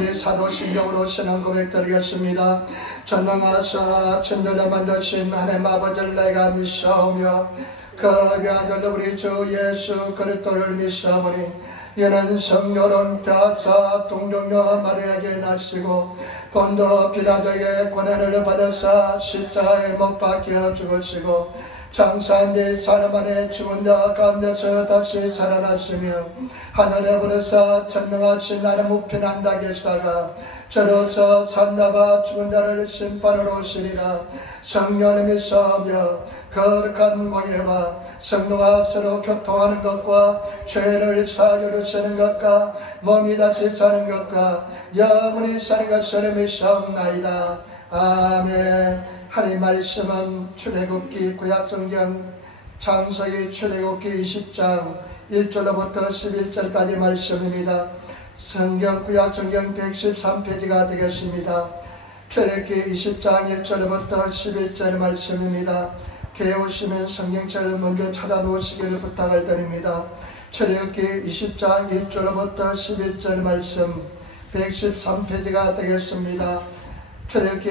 우리 사도신경으로 신앙 고백드리겠습니다. 전능하사 천지를 만드신 하나님 아버지를 내가 믿사오며 그 아들 우리 주 예수 그리스도를 믿사오니 이는 성녀론 대하사 동정녀 마리아에게 나시고 본도 빌라도의 고난을 받으사 십자가에 못 박혀 죽으시고 장사한 뒤 사흘 만에 죽은 자 가운데서 다시 살아났으며 하늘에 오르사 전능하신 하나님 우편한다 계시다가 저로서 산다바 죽은 자를 심판으로 오시리라. 성령을 믿사오며 거룩한 공예와 성도가 서로 교통하는 것과 죄를 사주르시는 것과 몸이 다시 사는 것과 영원히 사는 것을 믿사옵나이다. 아멘. 하나님 말씀은 출애굽기 구약성경 창세기 출애굽기 20장 1절로부터 11절까지 말씀입니다. 성경 구약성경 113페이지가 되겠습니다. 출애굽기 20장 1절로부터 11절 말씀입니다. 개우시면 성경책을 먼저 찾아놓으시기를 부탁을 드립니다. 출애굽기 20장 1절로부터 11절 말씀 113페이지가 되겠습니다. 출애굽기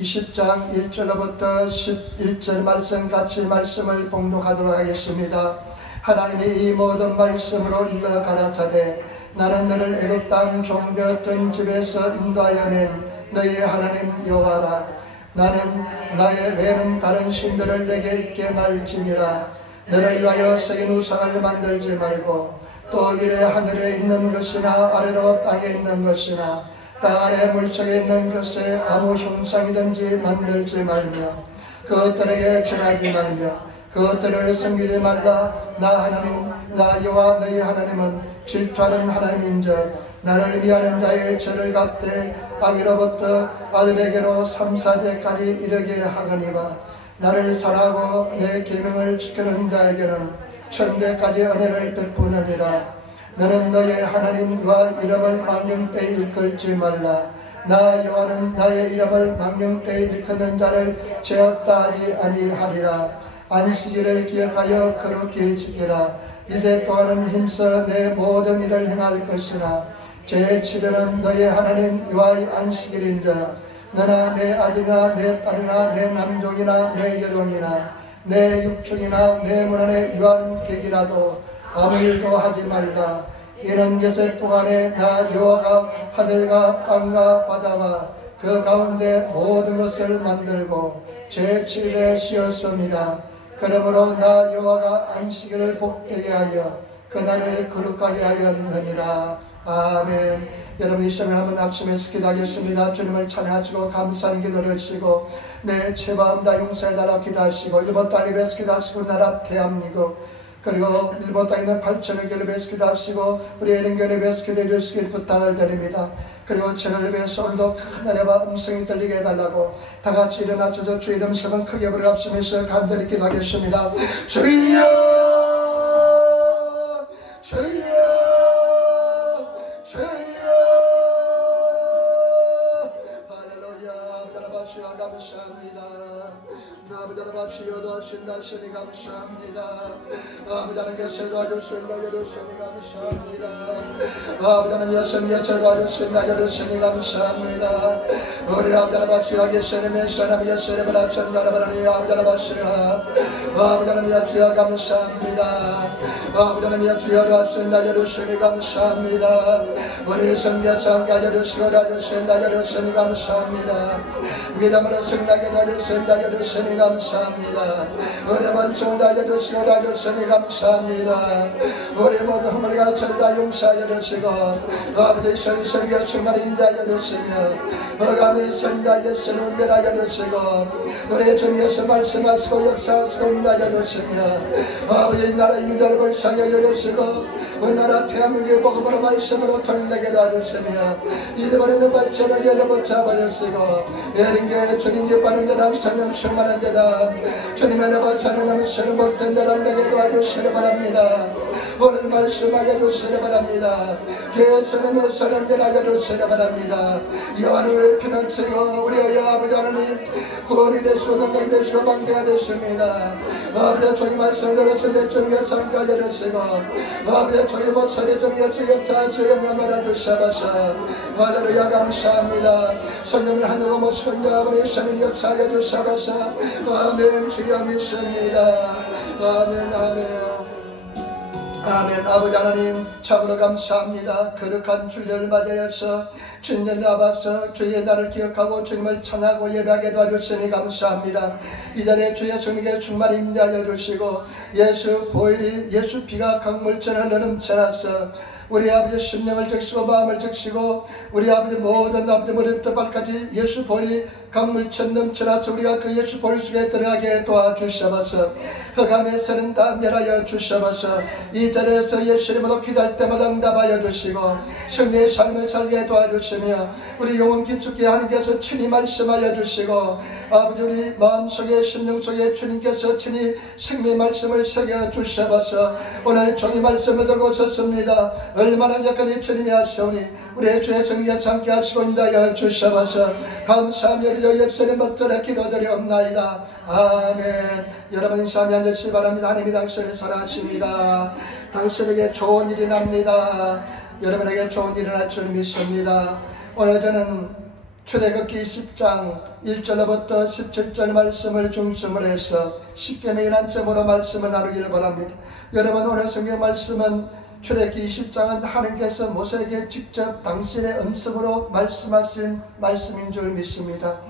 20장 1절로부터 11절 말씀 같이 말씀을 봉독하도록 하겠습니다. 하나님이 이 모든 말씀으로 일러 가라사대 나는 너를 애굽 땅 종되었던 집에서 인도하여 낸 너희 하나님 여호와라. 나는 나의 외는 다른 신들을 내게 있게 말지니라. 너를 위하여 새긴 우상을 만들지 말고 또 위에 하늘에 있는 것이나 아래로 땅에 있는 것이나 땅 아래 물속에 있는 것에 아무 형상이든지 만들지 말며 그것들에게 절하지 말며 그것들을 섬기지 말라. 나 하나님 나 여호와 너희 하나님은 질투하는 하나님인즉 나를 위하는 자의 죄를 갚되 아기로부터 아들에게로 3, 4대까지 이르게 하거니와 나를 사랑하고 내 계명을 지키는 자에게는 천대까지 은혜를 베푸느니라. 너는 너의 하나님과 이름을 망령되이 일컬지 말라. 나 여호와는 나의 이름을 망령되이 일컫는 자를 죄 없다 하지 아니하리라. 안식일을 기억하여 거룩히 지키라. 이제 또한은 힘써 내 모든 일을 행할 것이나 제7일은 너의 하나님 여호와의 안식일인즉 너나 내 아들이나 내 딸이나 내 남종이나 내 여종이나 내 육종이나 내 문 안에 유한 객이라도 아무 일도 하지 말라. 이는 예세 동안에 나 여호와가 하늘과 땅과 바다와 그 가운데 모든 것을 만들고 제7일에 쉬었습니다. 그러므로 나 여호와가 안식일을 복되게 하여 그날을 거룩하게 하였느니라. 아멘. 여러분 이 시간에 한번 합심해서 기도하겠습니다. 주님을 찬양하시고 감사하는 기도를 하시고 내 죄마음 다 용서해달라 기도하시고 일본 땅에 배서 기도하시고 나라 대한민국 그리고 일본 땅에 있는 8천여 교회를 배서 기도하시고 우리 에른교회를 배서 기도해 주시길 부탁을 드립니다. 그리고 저를 위해서 오늘도 큰 은혜와 음성이 들리게 해달라고 다같이 일어나셔서 주 이름 성은 크게 부르갑시면서 간절히 기도하겠습니다. 주여 주여 주여 할렐루야. 아버지와 감사합니다. 아버지를 바치여도 하신다 하시니 감사합니다. 아버지 하나님께 도와주신다 여주시니 감사합니다. 아버지 하나님 예수님께 도와주신다 여주시니 감사합니다. 우리 아버지를 바치여 계시는 메시아님 예수님을 아천다라 바라니 아버지를 바치여 아버지 하나님 주여 감사합니다. 아버지 하나님 주여 도와주신다 여주시니 감사합니다. 우리 성자사 함께 여주시고 도와주신다 여주시니 감사합니다. 믿음으로 승리하게 도와주신다 여주시니 감사합니다. 우리 먼저 다져주시고 다져주시니 감사합니다. 우리 모든 허물과 죄다 용서하여 주시고 아버지 선생님과 충만히 인자하여 주시며 어감이 선자 예수를 은별하여 주시고 우리 주 예수 말씀하시고 역사하시고 인자하여 주시며 아버지 나라의 미덕을 불쌍하여 주시고 우리나라 대한민국의 복음으로 말씀으로 돌리게 도와주시며 일본에 있는 발전을 열어붙 잡아주시고 예린교회 주님 기뻐하는 자람 성령 충만한 자다 주님의 너가 사랑하는 시는 못된 자람 되게 도와주시기 바랍니다. 오늘 말씀하여 주시기 바랍니다. 교회선임의 사람들 하여 주시기 바랍니다. 여호와의 피는 치고 우리의 아버지 하나님 구원이 되시고 능력이 되시고 방패가 되십니다. 아버지 주의 말씀을 들으시고 내 주님의 참가하여 주시고 아버지 주의 목소리 주의 주의 주의 명을 주셔서 할렐루야 감사합니다. 성령을 하늘로 모시고 아버지 하나님 역사하여 주셔서 아멘 주여 믿습니다. 아멘 아멘 아멘. 아버지 하나님 참으로 감사합니다. 거룩한 주일을 맞이해서 주님을 나와서 주의 날을 기억하고 주님을 찬하고 예배하게 도와주시니 감사합니다. 이 자리에 주의 성령의 충만히 임재하여 주시고 예수 보혈이 예수 피가 강물처럼 넘쳐나서 우리 아버지 심령을 적시고 마음을 적시고 우리 아버지 모든 아버지 머리부터 발까지 예수 보혈이 강물처럼 넘쳐나서 우리가 그 예수 보혈 속에 들어가게 도와주셔서 흑암의 선은 다 멸하여 주셔서 이 자리에서 예수님으로 기도할 때마다 응답하여 주시고 성령의 삶을 살게 도와주시며 우리 영혼 깊숙이 하나님께서 친히 말씀하여 주시고 아버지 우리 마음속에 심령 속에 주님께서 친히 생명의 말씀을 새겨 주셔서 오늘 종이 말씀을 들고 섰습니다. 얼마나 약간의 주님이 하시오니 우리의 주의 성령에 참게 하시고 인도하여 주셔서 감사하며 예수님 멋들에 기도드리옵나이다. 아멘. 여러분 인사하며 앉으시기 바랍니다. 하나님이 당신을 사랑하십니다. 당신에게 좋은 일이 납니다. 여러분에게 좋은 일이 날 줄 믿습니다. 오늘 저는 출애굽기 10장 1절부터 17절 말씀을 중심으로 해서 십계명의 관점으로 말씀을 나누기를 바랍니다. 여러분 오늘 성경 말씀은 출애굽기 20장은 하나님께서 모세에게 직접 당신의 음성으로 말씀하신 말씀인 줄 믿습니다.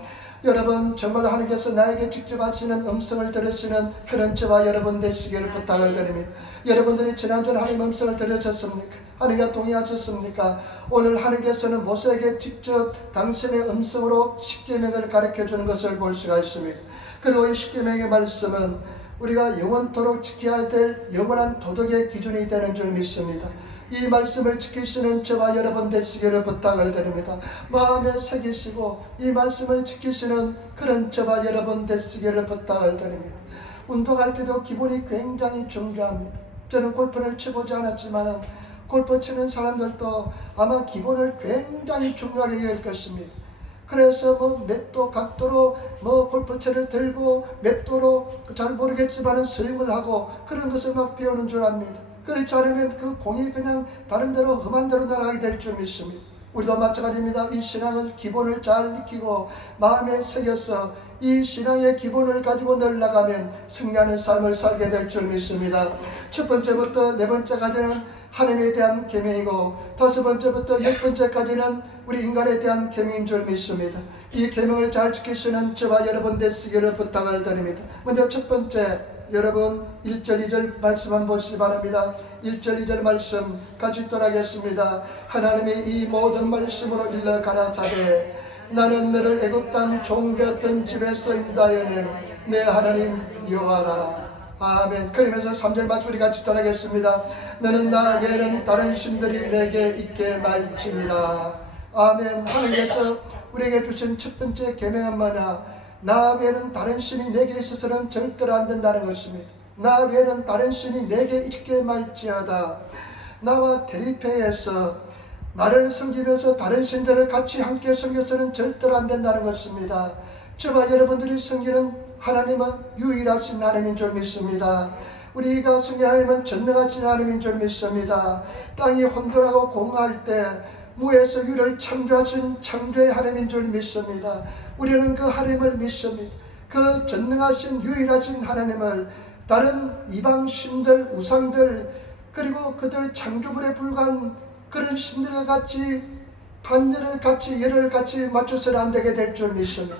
여러분 정말 하나님께서 나에게 직접 하시는 음성을 들으시는 그런 저와 여러분 되시기를 부탁을 드립니다. 여러분들이 지난주에 하나님 음성을 들으셨습니까? 하나님과 동의하셨습니까? 오늘 하나님께서는 모세에게 직접 당신의 음성으로 십계명을 가르쳐주는 것을 볼 수가 있습니다. 그리고 이 십계명의 말씀은 우리가 영원토록 지켜야 될 영원한 도덕의 기준이 되는 줄 믿습니다. 이 말씀을 지키시는 저와 여러분 되시기를 부탁을 드립니다. 마음에 새기시고 이 말씀을 지키시는 그런 저와 여러분 되시기를 부탁을 드립니다. 운동할 때도 기본이 굉장히 중요합니다. 저는 골프를 치보지 않았지만 골프 치는 사람들도 아마 기본을 굉장히 중요하게 여길 것입니다. 그래서 몇 도 각도로 골프채를 들고 몇 도로 잘 모르겠지만 스윙을 하고 그런 것을 막 배우는 줄 압니다. 그렇지 않으면 그 공이 그냥 다른 데로 험한 데로 날아가게 될 줄 믿습니다. 우리도 마찬가지입니다. 이 신앙은 기본을 잘 익히고 마음에 새겨서 이 신앙의 기본을 가지고 나가면 승리하는 삶을 살게 될 줄 믿습니다. 첫 번째부터 네 번째까지는 하나님에 대한 계명이고 다섯 번째부터 열 번째까지는 우리 인간에 대한 계명인 줄 믿습니다. 이 계명을 잘 지키시는 저와 여러분 되시기를 부탁을 드립니다. 먼저 첫 번째 여러분 1절 2절 말씀 한번 보시기 바랍니다. 1절 2절 말씀 같이 읽도록하겠습니다. 하나님이 이 모든 말씀으로 일러 가라사대 나는 너를 애굽 땅 종되었던 집에서 인도하여 내 하나님 여호와라. 아멘. 그러면서 3절 말씀 우리 같이 따라하겠습니다. 너는 나 외에는 다른 신들이 내게 있게 말지니라. 아멘. 하나님께서 우리에게 주신 첫 번째 계명은 뭐냐? 나 외에는 다른 신이 내게 있어서는 절대로 안 된다는 것입니다. 나 외에는 다른 신이 내게 있게 말지어다. 나와 대립해서 나를 섬기면서 다른 신들을 같이 함께 섬겨서는 절대로 안 된다는 것입니다. 저와 여러분들이 섬기는 하나님은 유일하신 하나님인 줄 믿습니다. 우리가 섬기는 하나님은 전능하신 하나님인 줄 믿습니다. 땅이 혼돈하고 공허할 때 무에서 유를 창조하신 창조의 하나님인 줄 믿습니다. 우리는 그 하나님을 믿습니다. 그 전능하신 유일하신 하나님을 다른 이방 신들, 우상들 그리고 그들 창조물에 불과한 그런 신들과 같이 반열을 같이 열을 같이 맞춰서는 안 되게 될 줄 믿습니다.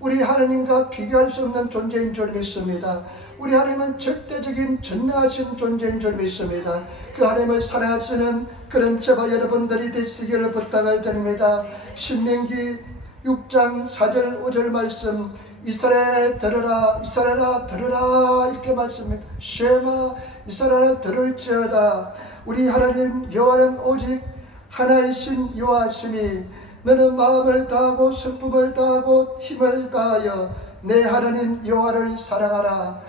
우리 하나님과 비교할 수 없는 존재인 줄 믿습니다. 우리 하나님은 절대적인 전능하신 존재인 줄 믿습니다. 그 하나님을 사랑하시는 그런 저와 여러분들이 되시기를 부탁을 드립니다. 신명기 6장 4절 5절 말씀 이스라엘아 들으라 이스라엘아 들으라 이렇게 말씀합니다. 쉐마 이스라엘아 들을지어다. 우리 하나님 여호와는 오직 하나이신 여호와시니 너는 마음을 다하고 성품을 다하고 힘을 다하여 내 하나님 여호와를 사랑하라.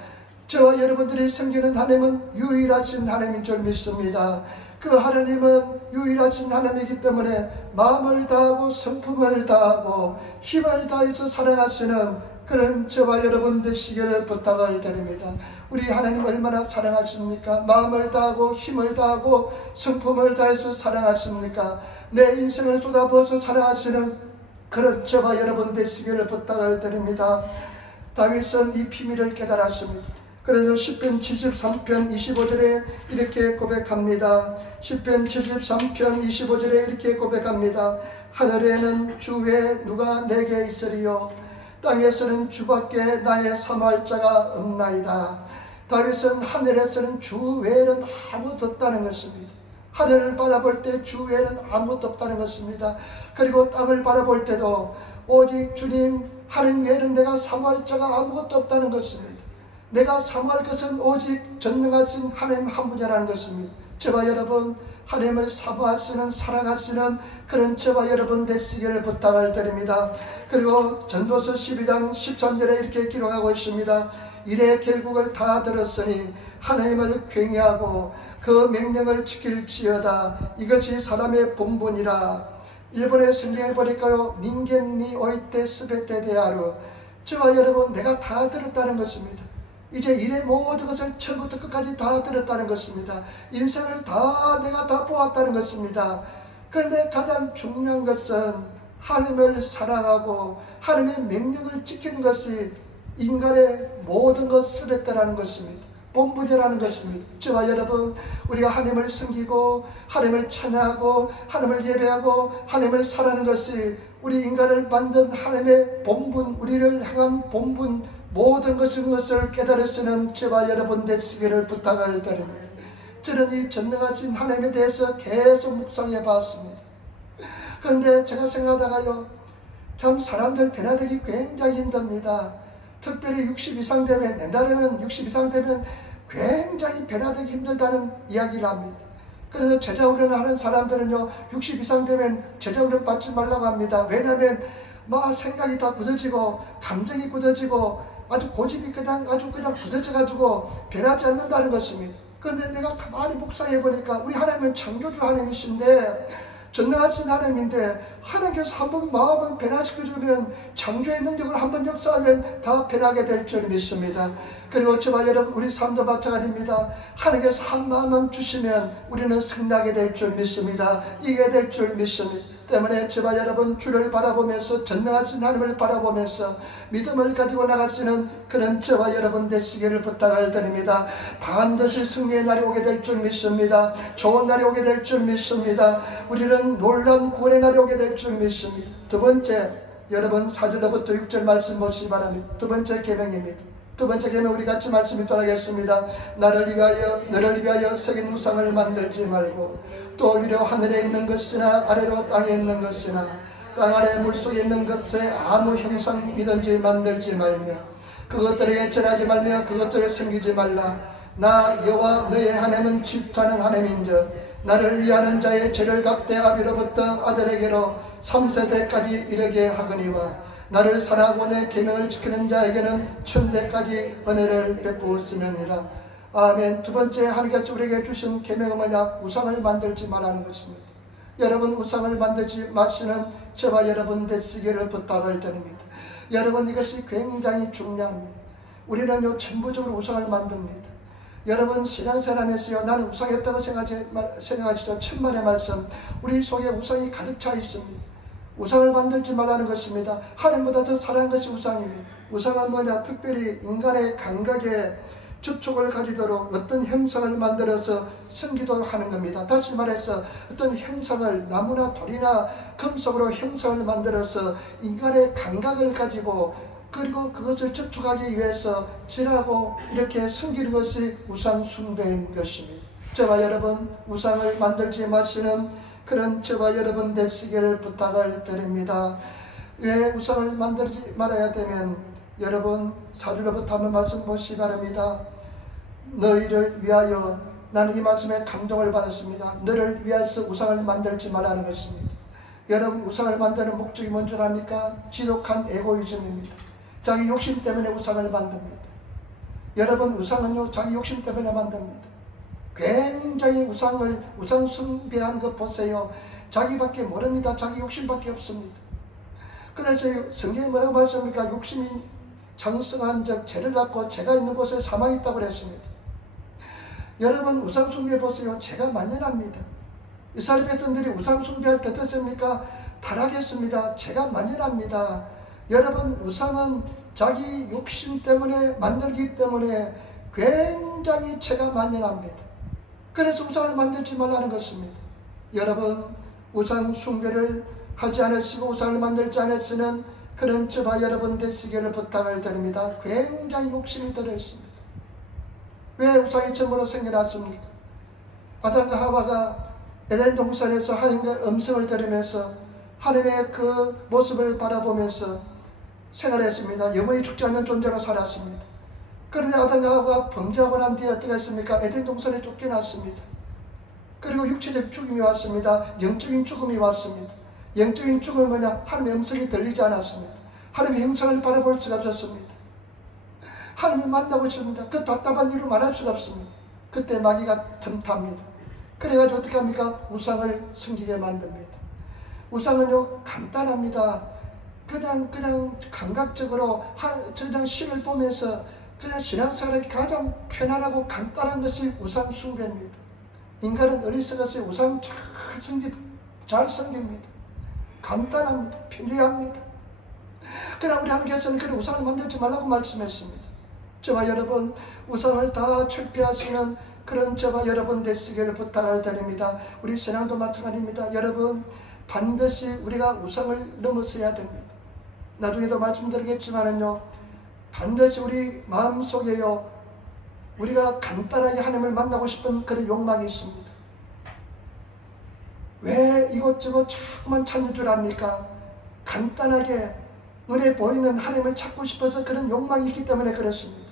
저와 여러분들이 섬기는 하나님은 유일하신 하나님인 줄 믿습니다. 그 하나님은 유일하신 하나님이기 때문에 마음을 다하고 성품을 다하고 힘을 다해서 사랑하시는 그런 저와 여러분 되시기를 부탁을 드립니다. 우리 하나님 얼마나 사랑하십니까? 마음을 다하고 힘을 다하고 성품을 다해서 사랑하십니까? 내 인생을 쏟아부어서 사랑하시는 그런 저와 여러분 되시기를 부탁을 드립니다. 다윗은 이 비밀을 깨달았습니다. 그래서 시편 73편 25절에 이렇게 고백합니다. 시편 73편 25절에 이렇게 고백합니다. 하늘에는 주 외에 누가 내게 있으리요, 땅에서는 주밖에 나의 사모할 자가 없나이다. 다윗은 하늘에서는 주 외에는 아무것도 없다는 것입니다. 하늘을 바라볼 때 주 외에는 아무것도 없다는 것입니다. 그리고 땅을 바라볼 때도 오직 주님 하나님 외에는 내가 사모할 자가 아무것도 없다는 것입니다. 내가 사모할 것은 오직 전능하신 하나님 한 분이라는 것입니다. 저와 여러분 하나님을 사모하시는 사랑하시는 그런 저와 여러분 되시기를 부탁을 드립니다. 그리고 전도서 12장 13절에 이렇게 기록하고 있습니다. 이래 결국을 다 들었으니 하나님을 경외하고 그 명령을 지킬지어다. 이것이 사람의 본분이라. 일본의 성경에 보니까요, 닌겐니 오이테 스베테 데아루. 저와 여러분 내가 다 들었다는 것입니다. 이제 일의 모든 것을 처음부터 끝까지 다 들었다는 것입니다. 인생을 다 내가 다 보았다는 것입니다. 그런데 가장 중요한 것은 하나님을 사랑하고 하나님의 명령을 지키는 것이 인간의 모든 것을 했다는 것입니다. 본분이라는 것입니다. 저와 여러분 우리가 하나님을 섬기고 하나님을 찬양하고 하나님을 예배하고 하나님을 사랑하는 것이 우리 인간을 만든 하나님의 본분, 우리를 향한 본분, 모든 것을 깨달으시는 저와 여러분 되시기를 부탁을 드립니다. 저는 이 전능하신 하나님에 대해서 계속 묵상해 봤습니다. 그런데 제가 생각하다가요, 참 사람들 변화되기 굉장히 힘듭니다. 특별히 60 이상 되면, 옛날에는 60 이상 되면 굉장히 변화되기 힘들다는 이야기를 합니다. 그래서 제자훈련을 하는 사람들은요, 60 이상 되면 제자훈련 받지 말라고 합니다. 왜냐하면 막 생각이 다 굳어지고 감정이 굳어지고 아주 고집이 그냥 굳어져가지고 변하지 않는다는 것입니다. 그런데 내가 가만히 묵상해 보니까 우리 하나님은 창조주 하나님이신데 전능하신 하나님인데 하나님께서 한번 마음을 변화시켜주면 창조의 능력을 한번 역사하면 다 변하게 될 줄 믿습니다. 그리고 저와 여러분 우리 삶도 마찬가지입니다. 하나님께서 한 마음만 주시면 우리는 승리하게 될 줄 믿습니다. 이기게 될 줄 믿습니다. 때문에 저와 여러분 주를 바라보면서 전능하신 하나님을 바라보면서 믿음을 가지고 나가시는 그런 저와 여러분 되시기를 부탁을 드립니다. 반드시 승리의 날이 오게 될 줄 믿습니다. 좋은 날이 오게 될 줄 믿습니다. 우리는 놀라운 구원의 날이 오게 될 줄 믿습니다. 두 번째, 여러분 4절로부터 6절 말씀 보시기 바랍니다. 두 번째 계명입니다. 두 번째 계명 우리 같이 말씀 있도록 하겠습니다. 너를 위하여 새긴 우상을 만들지 말고 또 위로 하늘에 있는 것이나 아래로 땅에 있는 것이나 땅 아래 물속에 있는 것에 아무 형상이든지 만들지 말며 그것들에게 절하지 말며 그것들을 섬기지 말라. 나 여호와 너의 하나님은 질투하는 하나님인즉 나를 위하는 자의 죄를 갚되 아비로부터 아들에게로 3세대까지 이르게 하거니와 나를 사랑하고 내 계명을 지키는 자에게는 천대까지 은혜를 베푸었으느니라. 아멘. 두 번째 하나님께서 우리에게 주신 계명은 뭐냐? 우상을 만들지 말라는 것입니다. 여러분 우상을 만들지 마시는 저와 여러분 되시기를 부탁을 드립니다. 여러분 이것이 굉장히 중요합니다. 우리는요 전부적으로 우상을 만듭니다. 여러분 신앙생활하면서요 나는 우상이 없다고 생각하시죠? 천만의 말씀. 우리 속에 우상이 가득 차 있습니다. 우상을 만들지 말라는 것입니다. 하나님보다 더 사랑하는 것이 우상입니다. 우상은 뭐냐? 특별히 인간의 감각에 접촉을 가지도록 어떤 형상을 만들어서 섬기도록 하는 겁니다. 다시 말해서 어떤 형상을 나무나 돌이나 금속으로 형상을 만들어서 인간의 감각을 가지고 그리고 그것을 접촉하기 위해서 절하고 이렇게 섬기는 것이 우상 숭배인 것입니다. 저와 여러분 우상을 만들지 마시는 그런 저와 여러분 되시기를 부탁을 드립니다. 왜 우상을 만들지 말아야 되면 여러분 4절로부터 한번 말씀 보시기 바랍니다. 너희를 위하여 나는 이 말씀에 감동을 받았습니다. 너를 위해서 우상을 만들지 말라는 것입니다. 여러분 우상을 만드는 목적이 뭔지 압니까? 지독한 에고이즘입니다. 자기 욕심 때문에 우상을 만듭니다. 여러분, 우상은요 자기 욕심 때문에 만듭니다. 굉장히 우상 숭배한 것 보세요. 자기밖에 모릅니다. 자기 욕심밖에 없습니다. 그래서 성경이 뭐라고 말씀합니까? 욕심이 장성한 적 죄를 낳고 죄가 있는 곳에 사망이 있다고 그랬습니다. 여러분, 우상 숭배 보세요. 죄가 만연합니다. 이스라엘 백성들이 우상 숭배할 때 어떻습니까? 타락했습니다. 죄가 만연합니다. 여러분, 우상은 자기 욕심 때문에 만들기 때문에 굉장히 죄가 만연합니다. 그래서 우상을 만들지 말라는 것입니다. 여러분, 우상 숭배를 하지 않으시고 우상을 만들지 않으시는 그런 저와 여러분 되시기를 부탁을 드립니다. 굉장히 욕심이 들어있습니다. 왜 우상이 처음으로 생겨났습니까? 아담과 하와가 에덴 동산에서 하나님과 음성을 들으면서 하나님의 그 모습을 바라보면서 생활했습니다. 영원히 죽지 않는 존재로 살았습니다. 그런데 아담과 하와가 범죄하고 난 뒤에 어떻게 했습니까? 에덴 동산에 쫓겨났습니다. 그리고 육체적 죽음이 왔습니다. 영적인 죽음이 왔습니다. 영적인 죽음은 뭐냐? 하나님의 음성이 들리지 않았습니다. 하나님의 형상을 바라볼 수가 없었습니다. 하나님을 만나고 싶습니다. 그 답답한 이유를 말할 수가 없습니다. 그때 마귀가 틈탑니다. 그래가지고 어떻게 합니까? 우상을 섬기게 만듭니다. 우상은요 간단합니다. 그냥 감각적으로 그냥 신을 보면서 그냥 신앙생활이 가장 편안하고 간단한 것이 우상 숭배입니다. 인간은 어리석어서 우상 잘 섬깁니다. 간단합니다. 편리합니다. 그러나 우리 하나님께서는 그런 우상을 만들지 말라고 말씀했습니다. 저와 여러분, 우상을 다 철폐하시는 그런 저와 여러분 되시기를 부탁을 드립니다. 우리 신앙도 마찬가지입니다. 여러분, 반드시 우리가 우상을 넘어서야 됩니다. 나중에도 말씀드리겠지만은요, 반드시 우리 마음속에요, 우리가 간단하게 하나님을 만나고 싶은 그런 욕망이 있습니다. 왜 이것저것 자꾸만 찾는 줄 압니까? 간단하게 눈에 보이는 하나님을 찾고 싶어서 그런 욕망이 있기 때문에 그렇습니다.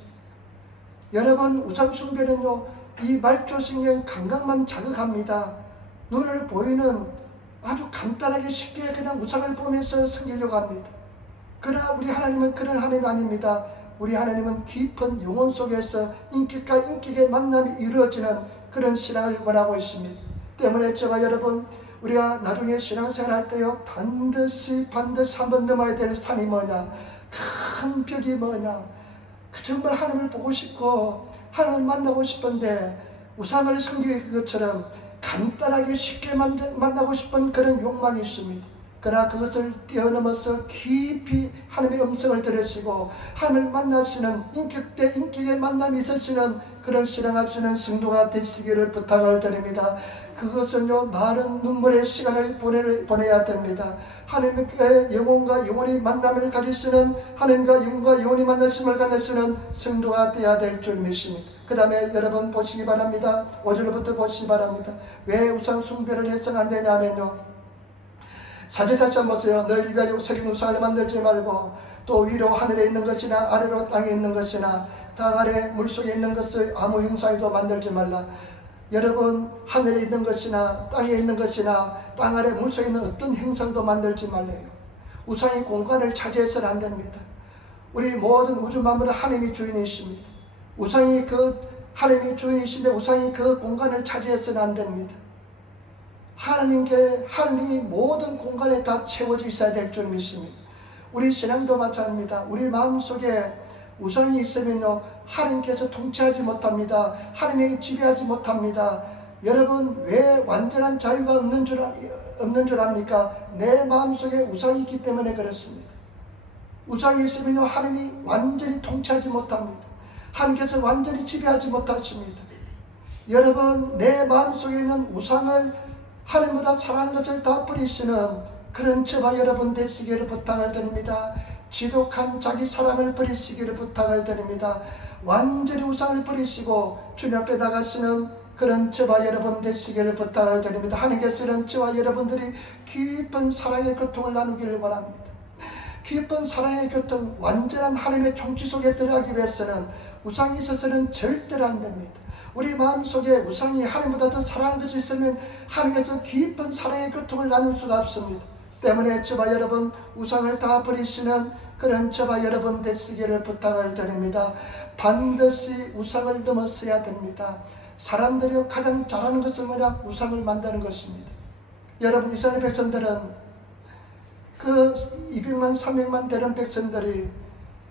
여러분, 우상 숭배는요, 이 말초신경 감각만 자극합니다. 눈을 보이는 아주 간단하게 쉽게 그냥 우상을 보면서 섬기려고 합니다. 그러나 우리 하나님은 그런 하나님 아닙니다. 우리 하나님은 깊은 영혼 속에서 인격과 인격의 만남이 이루어지는 그런 신앙을 원하고 있습니다. 때문에 저와 여러분, 우리가 나중에 신앙생활 할 때요, 반드시 한번 넘어야 될 산이 뭐냐, 큰 벽이 뭐냐, 정말 하나님을 보고 싶고 하나님을 만나고 싶은데 우상을 섬기는 것처럼 간단하게 쉽게 만나고 싶은 그런 욕망이 있습니다. 그러나 그것을 뛰어넘어서 깊이 하나님의 음성을 들으시고 하나님을 만나시는 인격 대 인격의 만남이 있으시는 그런 신앙하시는 성도가 되시기를 부탁을 드립니다. 그것은요, 많은 눈물의 시간을 보내야 됩니다. 하나님의 영혼과 영혼이 만남을 가지시는, 하나님과 영혼과 영혼이 만나심을 가지시는 성도가 되어야 될 줄 믿습니다. 그 다음에 여러분 보시기 바랍니다. 5절부터 보시기 바랍니다. 왜 우상 숭배를 해서는 안 되냐면요, 사진 같이 한번 보세요. 너희 입에 새긴 우상을 만들지 말고 또 위로 하늘에 있는 것이나 아래로 땅에 있는 것이나 땅 아래 물속에 있는 것을 아무 형상에도 만들지 말라. 여러분, 하늘에 있는 것이나 땅에 있는 것이나 땅 아래 물속에 있는 어떤 형상도 만들지 말래요. 우상이 공간을 차지해서는 안 됩니다. 우리 모든 우주 만물은 하나님이 주인이십니다. 우상이 하나님이 주인이신데 우상이 그 공간을 차지해서는 안 됩니다. 하나님이 모든 공간에 다 채워져 있어야 될 줄 믿습니다. 우리 신앙도 마찬가지입니다. 우리 마음속에 우상이 있으면요, 하나님께서 통치하지 못합니다. 하나님이 지배하지 못합니다. 여러분, 왜 완전한 자유가 없는 줄 압니까? 내 마음속에 우상이 있기 때문에 그렇습니다. 우상이 있으면요, 하나님이 완전히 통치하지 못합니다. 하나님께서 완전히 지배하지 못하십니다. 여러분, 내 마음속에 있는 우상을 하나님보다 사랑하는 것을 다 버리시는 그런 저와 여러분 되시기를 부탁을 드립니다. 지독한 자기 사랑을 버리시기를 부탁을 드립니다. 완전히 우상을 버리시고 주님 앞에 나가시는 그런 저와 여러분 되시기를 부탁을 드립니다. 하나님께서는 저와 여러분들이 깊은 사랑의 교통을 나누기를 원합니다. 깊은 사랑의 교통, 완전한 하나님의 통치 속에 들어가기 위해서는 우상이 있어서는 절대로 안 됩니다. 우리 마음속에 우상이 하나님보다 더 사랑하는 것이 있으면 하나님께서 깊은 사랑의 교통을 나눌 수가 없습니다. 때문에 저와 여러분, 우상을 다 버리시는 그런 저와 여러분 되시기를 부탁을 드립니다. 반드시 우상을 넘어서야 됩니다. 사람들이 가장 잘하는 것은 뭐냐? 우상을 만드는 것입니다. 여러분, 이스라엘 백성들은 그 200만 300만 되는 백성들이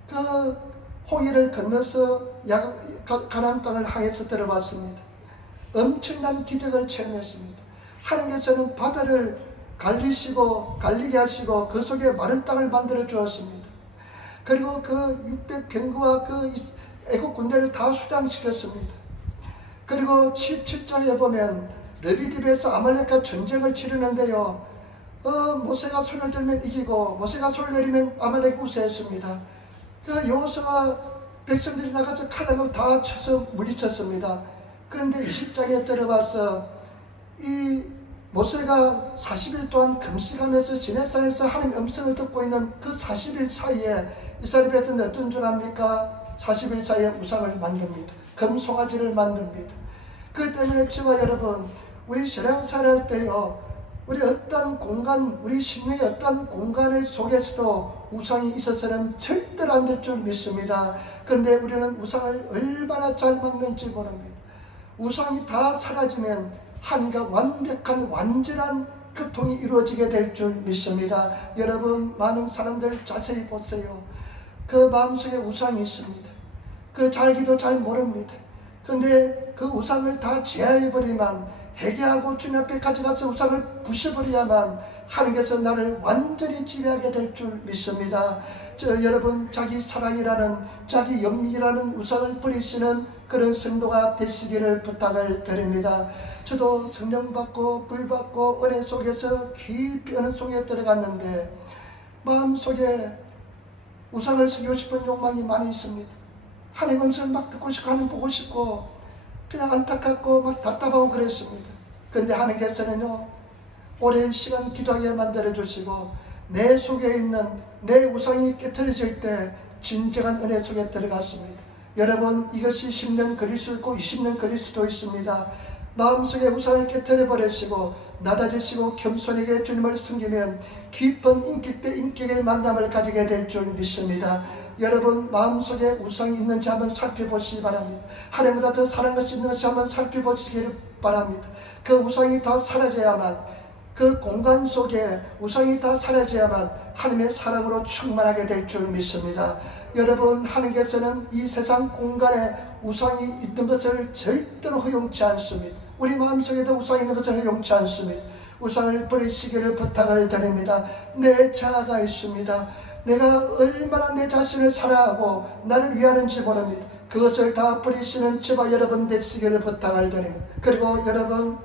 그 호기를 건너서 가나안 땅을 향해서 들어왔습니다. 엄청난 기적을 체험했습니다. 하나님께서는 바다를 갈리게 하시고 그 속에 마른 땅을 만들어 주었습니다. 그리고 그 600병거와 그 애국 군대를 다 수장시켰습니다. 그리고 17장에 보면 르비딤에서 아말렉과 전쟁을 치르는데요. 모세가 손을 들면 이기고 모세가 손을 내리면 아말렉이 우세했습니다. 그 여호수아와 백성들이 나가서 칼날로 다 쳐서 물리쳤습니다. 그런데 20장에 들어가서 이 모세가 40일 동안 금식하면서 시내산에서 하나님의 음성을 듣고 있는 그 40일 사이에 이스라엘 백성은 어떤 줄 압니까? 40일 사이에 우상을 만듭니다. 금송아지를 만듭니다. 그 때문에 저와 여러분, 우리 신앙생활 할 때요, 우리 어떤 공간, 우리 심령의 어떤 공간의 속에서도 우상이 있어서는 절대로 안 될 줄 믿습니다. 그런데 우리는 우상을 얼마나 잘 만들지 모릅니다. 우상이 다 사라지면 하나님과 완벽한 완전한 교통이 이루어지게 될 줄 믿습니다. 여러분, 많은 사람들 자세히 보세요. 그 마음속에 우상이 있습니다. 그 잘기도 잘 모릅니다. 그런데 그 우상을 다 제하해버리면, 회개하고 주님 앞에 가져가서 우상을 부셔버려야만 하나님께서 나를 완전히 지배하게 될 줄 믿습니다. 여러분, 자기 사랑이라는, 자기 영이라는 우상을 버리시는 그런 성도가 되시기를 부탁을 드립니다. 저도 성령 받고 불 받고 은혜 속에서 깊이 어느 속에 들어갔는데 마음속에 우상을 섬기고 싶은 욕망이 많이 있습니다. 하나님 음성을 막 듣고 싶고 하나님 보고 싶고 그냥 안타깝고 막 답답하고 그랬습니다. 그런데 하나님께서는요, 오랜 시간 기도하게 만들어 주시고 내 속에 있는 내 우상이 깨트려질 때 진정한 은혜 속에 들어갔습니다. 여러분, 이것이 10년 걸릴 수 있고 20년 걸릴 수도 있습니다. 마음속에 우상을 깨트려 버리시고 낮아지시고 겸손하게 주님을 섬기면 깊은 인격의 만남을 가지게 될 줄 믿습니다. 여러분, 마음속에 우상이 있는지 한번 살펴보시기 바랍니다. 하나님보다 더 사랑할 수 있는 것이 한번 살펴보시기를 바랍니다. 그 우상이 다 사라져야만, 그 공간 속에 우상이 다 사라져야만 하나님의 사랑으로 충만하게 될 줄 믿습니다. 여러분, 하나님께서는 이 세상 공간에 우상이 있는 것을 절대로 허용치 않습니다. 우리 마음속에도 우상이 있는 것을 허용치 않습니다. 우상을 버리시기를 부탁을 드립니다. 내 자아가 있습니다. 내가 얼마나 내 자신을 사랑하고 나를 위하는지 모릅니다. 그것을 다 버리시는 저와 여러분 되시기를 부탁을 드립니다. 그리고 여러분,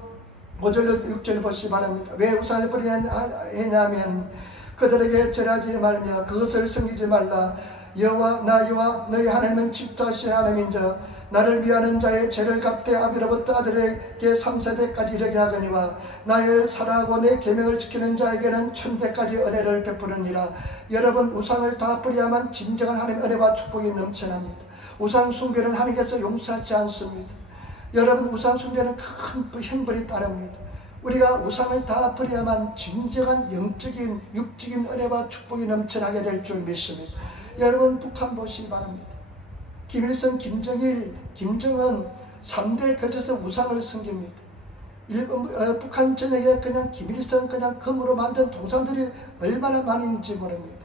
5절로 6절 보시기 바랍니다. 왜 우상을 버리냐면 그들에게 절하지 말며 그것을 섬기지 말라. 여호와 나 여호와 너희 하나님은 집도하신 하나님인즉 나를 위하는 자의 죄를 갚되 아비로부터 아들에게 3세대까지 이르게 하거니와 나를 사랑하고 내 계명을 지키는 자에게는 천대까지 은혜를 베푸느니라. 여러분, 우상을 다 버려야만 진정한 하나님의 은혜와 축복이 넘쳐납니다. 우상 숭배는 하나님께서 용서하지 않습니다. 여러분, 우상 숭배는 큰 형벌이 따릅니다. 우리가 우상을 다 버려야만 진정한 영적인 육적인 은혜와 축복이 넘쳐나게 될 줄 믿습니다. 여러분, 북한 보시기 바랍니다. 김일성, 김정일, 김정은 3대에 걸쳐서 우상을 섬깁니다. 북한 전역에 그냥 김일성 그냥 금으로 만든 동상들이 얼마나 많은지 모릅니다.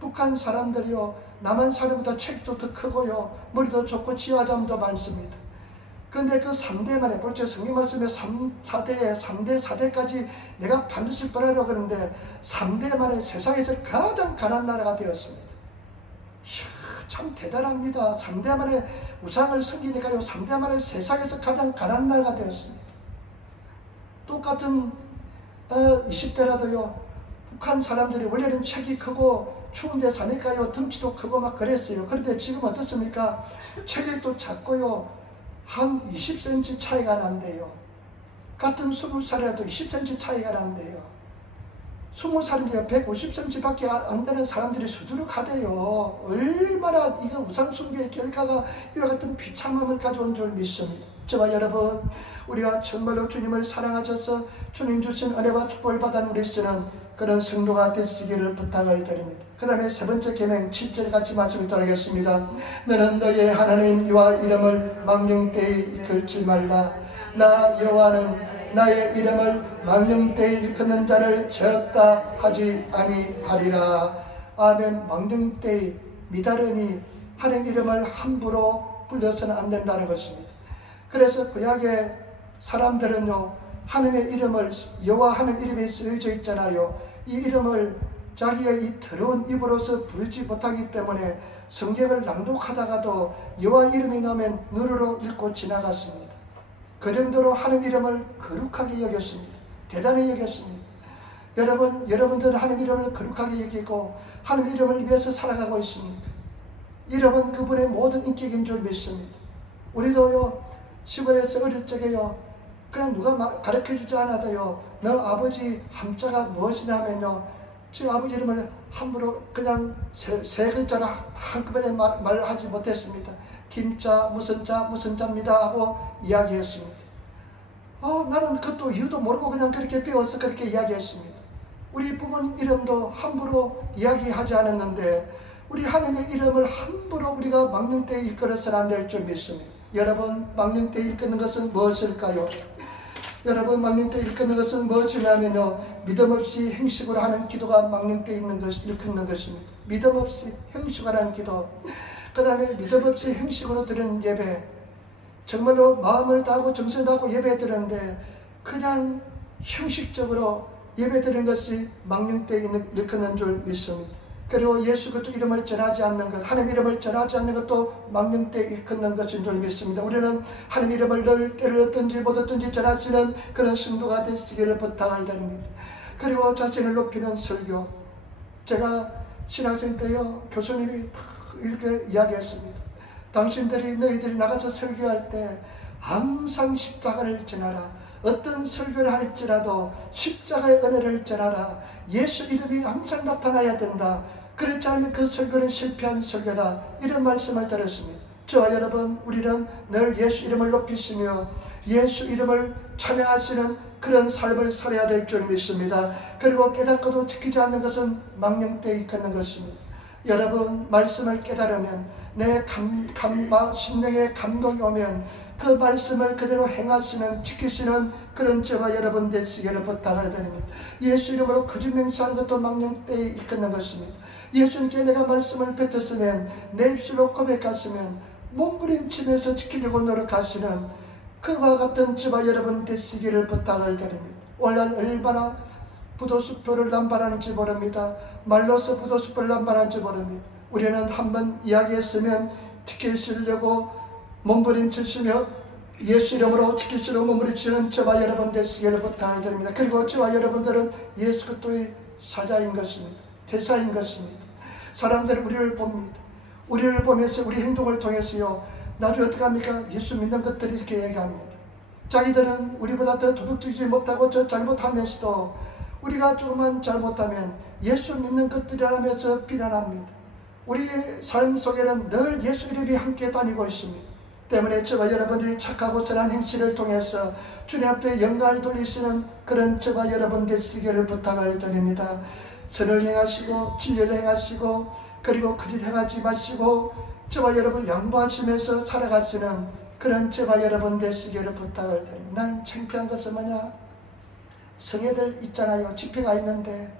북한 사람들이요, 남한 사람보다 체격도 더 크고요, 머리도 좋고 지화점도 많습니다. 그런데 그 3대 만에, 벌써 성경 말씀에 3대, 4대까지 내가 반드시 벌하려고 그러는데 3대 만에 세상에서 가장 가난한 나라가 되었습니다. 참 대단합니다. 3대 만에 우상을 섬기니까요, 3대 만에 세상에서 가장 가난한 나라가 되었습니다. 똑같은 20대라도요, 북한 사람들이 원래는 체격이 크고 추운 데 사니까요, 덩치도 크고 막 그랬어요. 그런데 지금 어떻습니까? 체격도 작고요, 한 20cm 차이가 난대요. 같은 20살이라도 20cm 차이가 난대요. 20살인데 150cm 밖에 안 되는 사람들이 수두룩하대요. 얼마나 이거 우상숭배의 결과가 이와 같은 비참함을 가져온 줄 믿습니다. 저와 여러분, 우리가 정말로 주님을 사랑하셔서 주님 주신 은혜와 축복을 받은 우리 씨는 그런 성도가 되시기를 부탁을 드립니다. 그 다음에 세 번째 계명 7절 같이 말씀을 드리겠습니다. 너는 너의 하나님 여호와 이름을 망령되이 일컬지 말라. 나 여호와는 나의 이름을 망령되이 일컫는 자를 죄없다 하지 아니하리라. 아멘. 망령되이 미다르니 하나님 이름을 함부로 불려서는 안 된다는 것입니다. 그래서 구약의 사람들은요, 하나님의 이름을, 여호와 하나님 이름이 쓰여져 있잖아요. 이 이름을 자기의 이 더러운 입으로서 부르지 못하기 때문에 성경을 낭독하다가도 여호와 이름이 나오면 눈으로 읽고 지나갔습니다. 그 정도로 하나님 이름을 거룩하게 여겼습니다. 대단히 여겼습니다. 여러분들은 하나님 이름을 거룩하게 여기고 하나님 이름을 위해서 살아가고 있습니까? 이름은 그분의 모든 인격인 줄 믿습니다. 우리도요, 시골에서 어릴 적에요, 그냥 누가 가르쳐주지 않아도요, 너 아버지 함자가 무엇이냐 하면요, 제 아버지 이름을 함부로 그냥 세 글자로 한꺼번에 말을 하지 못했습니다. 김자, 무슨 자입니다 하고 이야기했습니다. 나는 그것도 이유도 모르고 그냥 그렇게 배워서 그렇게 이야기했습니다. 우리 부모님 이름도 함부로 이야기하지 않았는데 우리 하나님의 이름을 함부로 우리가 망령되이 일컬어서는 안 될 줄 믿습니다. 여러분, 망령되이 일컫는 것은 무엇일까요? 여러분, 망령되이 일컫는 것은 무엇이냐면요, 믿음 없이 형식으로 하는 기도가 망령되이 일컫는 것입니다. 믿음 없이 형식으로 하는 기도, 그 다음에 믿음 없이 형식으로 드리는 예배, 정말로 마음을 다하고 정성을 다하고 예배 드리는데 그냥 형식적으로 예배 드리는 것이 망령되이 일컫는 줄 믿습니다. 그리고 예수 그리스도 이름을 전하지 않는 것, 하나님 이름을 전하지 않는 것도 망령되이 일컫는 것인 줄 믿습니다. 우리는 하나님 이름을 늘 때를 얻든지 못 얻든지 전하시는 그런 성도가 되시기를 부탁을 드립니다. 그리고 자신을 높이는 설교, 제가 신학생 때요, 교수님이 이렇게 이야기했습니다. 너희들이 나가서 설교할 때 항상 십자가를 전하라. 어떤 설교를 할지라도 십자가의 은혜를 전하라. 예수 이름이 항상 나타나야 된다. 그렇지 않으면 그 설교는 실패한 설교다. 이런 말씀을 드렸습니다. 저와 여러분, 우리는 늘 예수 이름을 높이시며 예수 이름을 찬양하시는 그런 삶을 살아야 될 줄 믿습니다. 그리고 깨닫고도 지키지 않는 것은 망령되이 일컫는 것입니다. 여러분, 말씀을 깨달으면 내 심령에 감동이 오면 그 말씀을 그대로 행하시는, 지키시는 그런 저와 여러분 되시기를 부탁을 드립니다. 예수 이름으로 거짓 맹세하는 것도 망령되이 일컫는 것입니다. 예수님께 내가 말씀을 뱉었으면, 내 입술로 고백했으면 몸부림치면서 지키려고 노력하시는 그와 같은 저와 여러분 되시기를 부탁을 드립니다. 오늘 얼마나 부도수표를 남발하는지 모릅니다. 말로서 부도수표를 남발하는지 모릅니다. 우리는 한번 이야기했으면 지키시려고 몸부림치시며 예수 이름으로 지키시려고 몸부림치는 저와 여러분 되시기를 부탁을 드립니다. 그리고 저와 여러분들은 예수 그리스도의 사자인 것입니다. 대사인 것입니다. 사람들은 우리를 봅니다. 우리를 보면서 우리 행동을 통해서요, 나중에 어떻게 합니까? 예수 믿는 것들이 이렇게 얘기합니다. 자기들은 우리보다 더 도덕적이지 못하고 저 잘못하면서도 우리가 조금만 잘못하면 예수 믿는 것들이라면서 비난합니다. 우리의 삶 속에는 늘 예수 이름이 함께 다니고 있습니다. 때문에 저와 여러분들이 착하고 선한 행실을 통해서 주님 앞에 영광을 돌리시는 그런 저와 여러분 되시기를 부탁을 드립니다. 선을 행하시고 진리를 행하시고 그리고 거짓 행하지 마시고 저와 여러분 양보하시면서 살아가시는 그런 저와 여러분 되시기를 부탁을 드립니다. 난 창피한 것은 뭐냐? 성애들 있잖아요. 집회가 있는데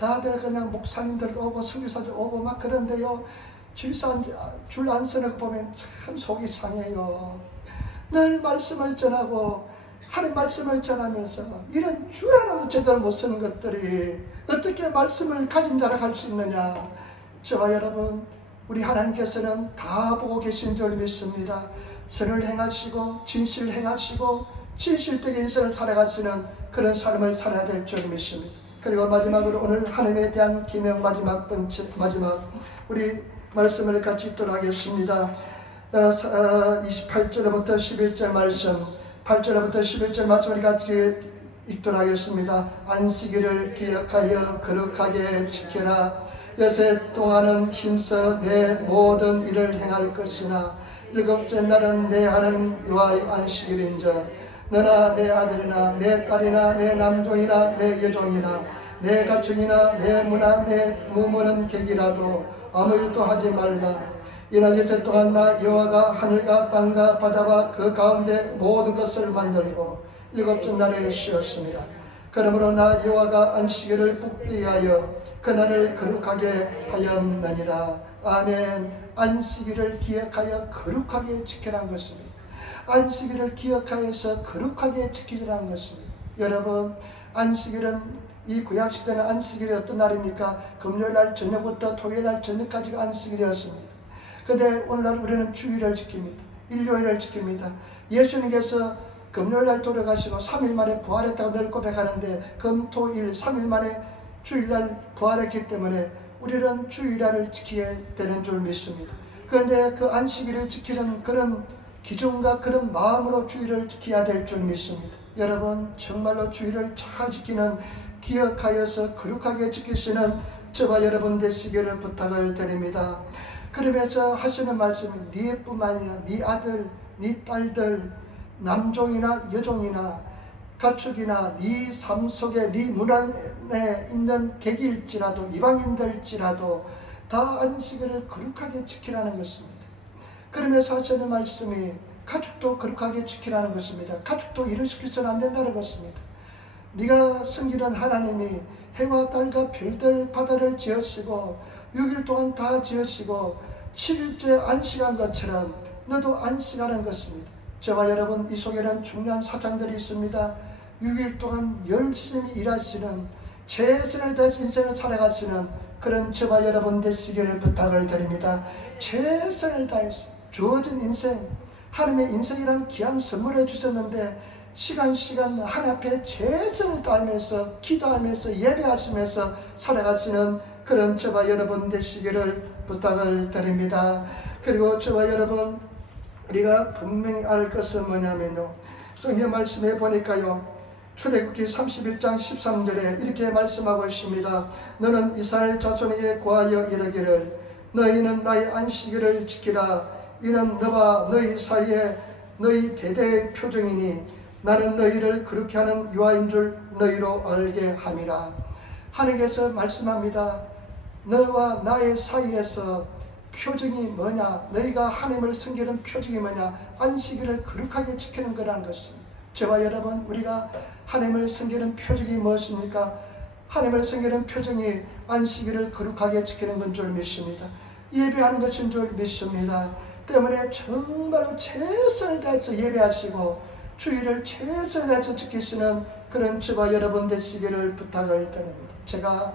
다들 그냥 목사님들 오고 선교사들 오고 막 그런데요, 줄 안 서는 거 보면 참 속이 상해요. 늘 말씀을 전하고 하나님 말씀을 전하면서 이런 줄 하나도 제대로 못 쓰는 것들이 어떻게 말씀을 가진 자라 할 수 있느냐? 저와 여러분, 우리 하나님께서는 다 보고 계신 줄 믿습니다. 선을 행하시고 진실을 행하시고 진실되게 인생을 살아가시는 그런 삶을 살아야 될 줄 믿습니다. 그리고 마지막으로 오늘 하나님에 대한 기명 마지막 우리 말씀을 같이 읽도록 하겠습니다. 28절부터 11절 말씀, 8절부터 11절 말씀을 같이 읽도록 하겠습니다. 안식일을 기억하여 거룩하게 지켜라. 여세 동안은 힘써 내 모든 일을 행할 것이나 일곱째 날은 내 하나님 여호와의 안식일인즉 너나 내 아들이나 내 딸이나 내 남종이나 내 여종이나 내 가축이나 내 무나 내 무모는 객이라도 아무 일도 하지 말라. 이는 이틀 동안 나 여호와가 하늘과 땅과 바다와 그 가운데 모든 것을 만들고 일곱째 날에 쉬었습니다. 그러므로 나 여호와가 안식일을 복되게 하여 그날을 거룩하게 하였느니라. 아멘. 안식일을 기억하여 거룩하게 지키라는 것입니다. 안식일을 기억하여서 거룩하게 지키라는 것입니다. 여러분, 안식일은 이 구약시대는 안식일이 어떤 날입니까? 금요일날 저녁부터 토요일날 저녁까지가 안식일이었습니다. 그런데 오늘날 우리는 주일을 지킵니다. 일요일을 지킵니다. 예수님께서 금요일날 돌아가시고 3일 만에 부활했다고 늘 고백하는데 금, 토, 일 3일 만에 주일날 부활했기 때문에 우리는 주일날을 지키게 되는 줄 믿습니다. 그런데 그 안식일을 지키는 그런 기준과 그런 마음으로 주일을 지켜야 될 줄 믿습니다. 여러분, 정말로 주일을 잘 지키는, 기억하여서 거룩하게 지키시는 저와 여러분 되시기를 부탁을 드립니다. 그러면서 하시는 말씀은 네뿐만 아니라 네 아들, 네 딸들, 남종이나 여종이나 가축이나 네 삶 속에 네 눈안에 있는 객일지라도 이방인들지라도 다 안식일을 거룩하게 지키라는 것입니다. 그러면서 하시는 말씀이 가축도 거룩하게 지키라는 것입니다. 가축도 일을 시켜서는 안 된다는 것입니다. 네가 섬기는 하나님이 해와 달과 별들 바다를 지으시고 6일 동안 다 지으시고 7일째 안식한 것처럼 너도 안식하는 것입니다. 저와 여러분, 이 속에는 중요한 사장들이 있습니다. 6일 동안 열심히 일하시는, 최선을 다해서 인생을 살아가시는 그런 저와 여러분 되시기를 부탁을 드립니다. 최선을 다해서 주어진 인생, 하나님의 인생이란 귀한 선물을 주셨는데 시간 하나님 앞에 최선을 다하면서 기도하면서 예배하시면서 살아가시는 그런 저와 여러분 되시기를 부탁을 드립니다. 그리고 저와 여러분, 우리가 분명히 알 것은 뭐냐면요, 성경 말씀에 보니까요, 출애굽기 31장 13절에 이렇게 말씀하고 있습니다. 너는 이스라엘 자손에게 고하여 이르기를 너희는 나의 안식일을 지키라. 이는 너와 너희 사이에 너희 대대의 표정이니 나는 너희를 그렇게 하는 유아인 줄 너희로 알게 함이라. 하나님께서 말씀합니다. 너와 나의 사이에서 표정이 뭐냐, 너희가 하나님을 섬기는 표정이 뭐냐, 안식일을 거룩하게 지키는 거라는 것입니다. 저와 여러분, 우리가 하나님을 섬기는 표정이 무엇입니까? 하나님을 섬기는 표정이 안식일을 거룩하게 지키는 건 줄 믿습니다. 예배하는 것인 줄 믿습니다. 때문에 정말로 최선을 다해서 예배하시고 주일을 최선을 다해서 지키시는 그런 저와 여러분 되시기를 부탁을 드립니다. 제가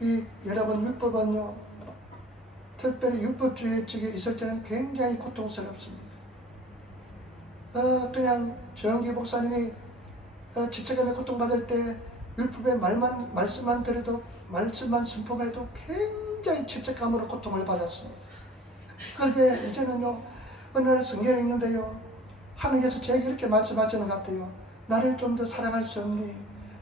이 여러분 율법은요, 특별히 율법주의 쪽에 있을 때는 굉장히 고통스럽습니다. 그냥 조영기 목사님이 지체감에 고통받을 때 율법의 말씀만 들어도, 말씀만 선포해도 굉장히 죄책감으로 고통을 받았습니다. 그런데 이제는요, 어느 날 성경에 있는데요, 하나님께서 저에게 이렇게 말씀하시는 것 같아요. 나를 좀 더 사랑할 수 없니?